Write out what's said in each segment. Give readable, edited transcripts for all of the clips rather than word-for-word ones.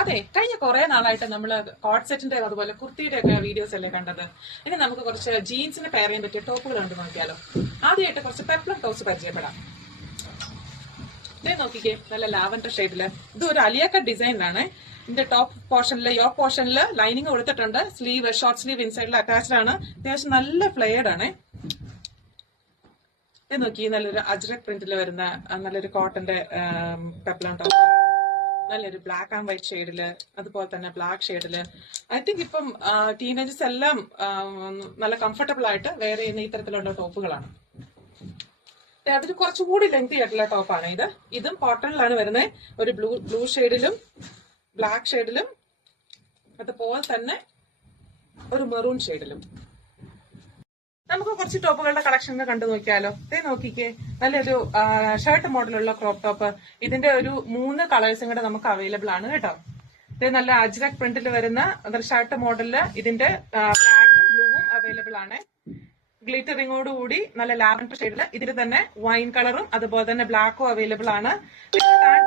അതെ, കഴിഞ്ഞ കുറെ നാളായിട്ട് നമ്മൾ കോട്ട് സെറ്റിന്റെ അതുപോലെ കുർത്തിയുടെ ഒക്കെ വീഡിയോസ് അല്ലേ കണ്ടത്. ഇനി നമുക്ക് കുറച്ച് ജീൻസിന് പെയർ ചെയ്യാൻ പറ്റിയ ടോപ്പുകൾ ഉണ്ട് നോക്കിയാലോ. ആദ്യമായിട്ട് കുറച്ച് പെപ്ലം ടോപ്സ് പരിചയപ്പെടാം. ഇതേ നോക്കിക്കേ, നല്ല ലാവൻഡർ ഷെയ്ഡില്. ഇത് ഒരു അലിയ കട്ട് ഡിസൈനിലാണ്. ഇതിന്റെ ടോപ്പ് പോർഷനില് യോക്ക് പോർഷനില് ലൈനിങ് കൊടുത്തിട്ടുണ്ട്. സ്ലീവ് ഷോർട്ട് സ്ലീവ് ഇൻസൈഡിൽ അറ്റാച്ച്ഡ് ആണ്. അത്യാവശ്യം നല്ല ഫ്ലെയർഡ് ആണ്. ഇത് നോക്കി, നല്ലൊരു അജ്രക് പ്രിന്റിൽ വരുന്ന നല്ലൊരു കോട്ടന്റെ പെപ്ലം ടോപ്പ്. നല്ലൊരു ബ്ലാക്ക് ആൻഡ് വൈറ്റ് ഷെയ്ഡില്, അതുപോലെ തന്നെ ബ്ലാക്ക് ഷെയ്ഡില്. ഐ തിങ്ക് ഇപ്പം ടീനേജേഴ്സ് എല്ലാം നല്ല കംഫർട്ടബിൾ ആയിട്ട് വെയർ ചെയ്യുന്ന ഇത്തരത്തിലുള്ള ടോപ്പുകളാണ്. അതൊരു കുറച്ചുകൂടി ലെങ്തി ആയിട്ടുള്ള ടോപ്പാണ് ഇത്. ഇതും കോട്ടണിലാണ് വരുന്നത്. ഒരു ബ്ലൂ ഷെയ്ഡിലും ബ്ലാക്ക് ഷെയ്ഡിലും അതുപോലെ തന്നെ ഒരു മെറൂൺ ഷെയ്ഡിലും. നമുക്ക് കുറച്ച് ടോപ്പുകളുടെ കളക്ഷൻ കണ്ടു നോക്കിയാലോ. ഇതേ നോക്കിക്കേ, നല്ലൊരു ഷർട്ട് മോഡലുള്ള ക്രോപ്പ് ടോപ്പ്. ഇതിന്റെ ഒരു 3 കളേഴ്സും കൂടെ നമുക്ക് അവൈലബിൾ ആണ് കേട്ടോ. ഇത് നല്ല അജ്രക് പ്രിന്റിൽ വരുന്ന ഷർട്ട് മോഡലില് ഇതിന്റെ ബ്ലാക്കും ബ്ലൂവും അവൈലബിൾ ആണ്. ഗ്ലിറ്ററിങ്ങോട് കൂടി നല്ല ലാവൻഡർ ഷെയ്ഡില് ഇതിൽ തന്നെ വൈൻ കളറും അതുപോലെ തന്നെ ബ്ലാക്കും അവൈലബിൾ ആണ്.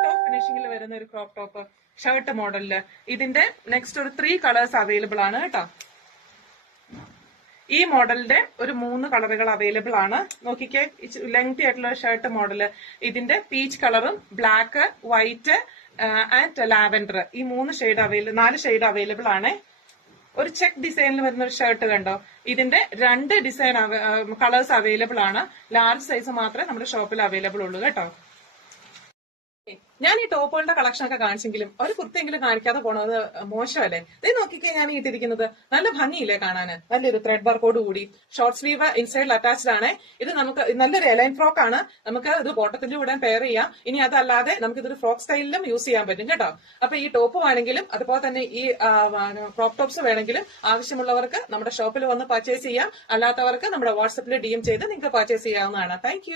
ടോപ്പ് ഫിനിഷിംഗിൽ വരുന്ന ഒരു ക്രോപ്പ് ടോപ്പ് ഷർട്ട് മോഡലില്. ഇതിന്റെ നെക്സ്റ്റ് ഒരു 3 കളേഴ്സ് അവൈലബിൾ ആണ് കേട്ടോ. ഈ മോഡലിന്റെ ഒരു 3 കളറുകൾ അവൈലബിൾ ആണ്. നോക്കിക്കേ, ലെങ്തി ആയിട്ടുള്ള ഷർട്ട് മോഡല്. ഇതിന്റെ പീച്ച് കളറും ബ്ലാക്ക്, വൈറ്റ് ആൻഡ് ലാവൻഡർ, ഈ 4 ഷെയ്ഡ് അവൈലബിൾ ആണ്. ഒരു ചെക്ക് ഡിസൈനിൽ വരുന്ന ഒരു ഷർട്ട് കണ്ടോ. ഇതിന്റെ 2 ഡിസൈൻ കളേഴ്സ് അവൈലബിൾ ആണ്. ലാർജ് സൈസ് മാത്രമേ നമ്മുടെ ഷോപ്പിൽ അവൈലബിൾ ഉള്ളൂ കേട്ടോ. ഞാൻ ഈ ടോപ്പുകളുടെ കളക്ഷൻ ഒക്കെ കാണിച്ചെങ്കിലും ഒരു കുർത്തിയെങ്കിലും കാണിക്കാതെ പോണത് മോശമല്ലേ. ഇത് നോക്കിക്കേ, ഞാൻ ഇട്ടിരിക്കുന്നത് നല്ല ഭംഗിയില്ലേ കാണാന്. നല്ലൊരു ത്രെഡ് വർക്കോട് കൂടി ഷോർട്ട് സ്ലീവ് ഇൻസൈഡിൽ അറ്റാച്ച്ഡ് ആണ്. ഇത് നമുക്ക് നല്ലൊരു എലൈൻ ഫ്രോക്ക് ആണ്. നമുക്ക് ഇത് ബോട്ടത്തിന്റെ കൂടെ പെയർ ചെയ്യാം. ഇനി അതല്ലാതെ നമുക്ക് ഇതൊരു ഫ്രോക്ക് സ്റ്റൈലിലും യൂസ് ചെയ്യാൻ പറ്റും കേട്ടോ. അപ്പൊ ഈ ടോപ്പ് വേണമെങ്കിലും അതുപോലെ തന്നെ ഈ ക്രോപ്പ് ടോപ്സ് വേണമെങ്കിലും ആവശ്യമുള്ളവർക്ക് നമ്മുടെ ഷോപ്പിൽ വന്ന് പർച്ചേസ് ചെയ്യാം. അല്ലാത്തവർക്ക് നമ്മുടെ വാട്സപ്പിൽ DM ചെയ്ത് നിങ്ങൾക്ക് പർച്ചേസ് ചെയ്യാവുന്നതാണ്. താങ്ക്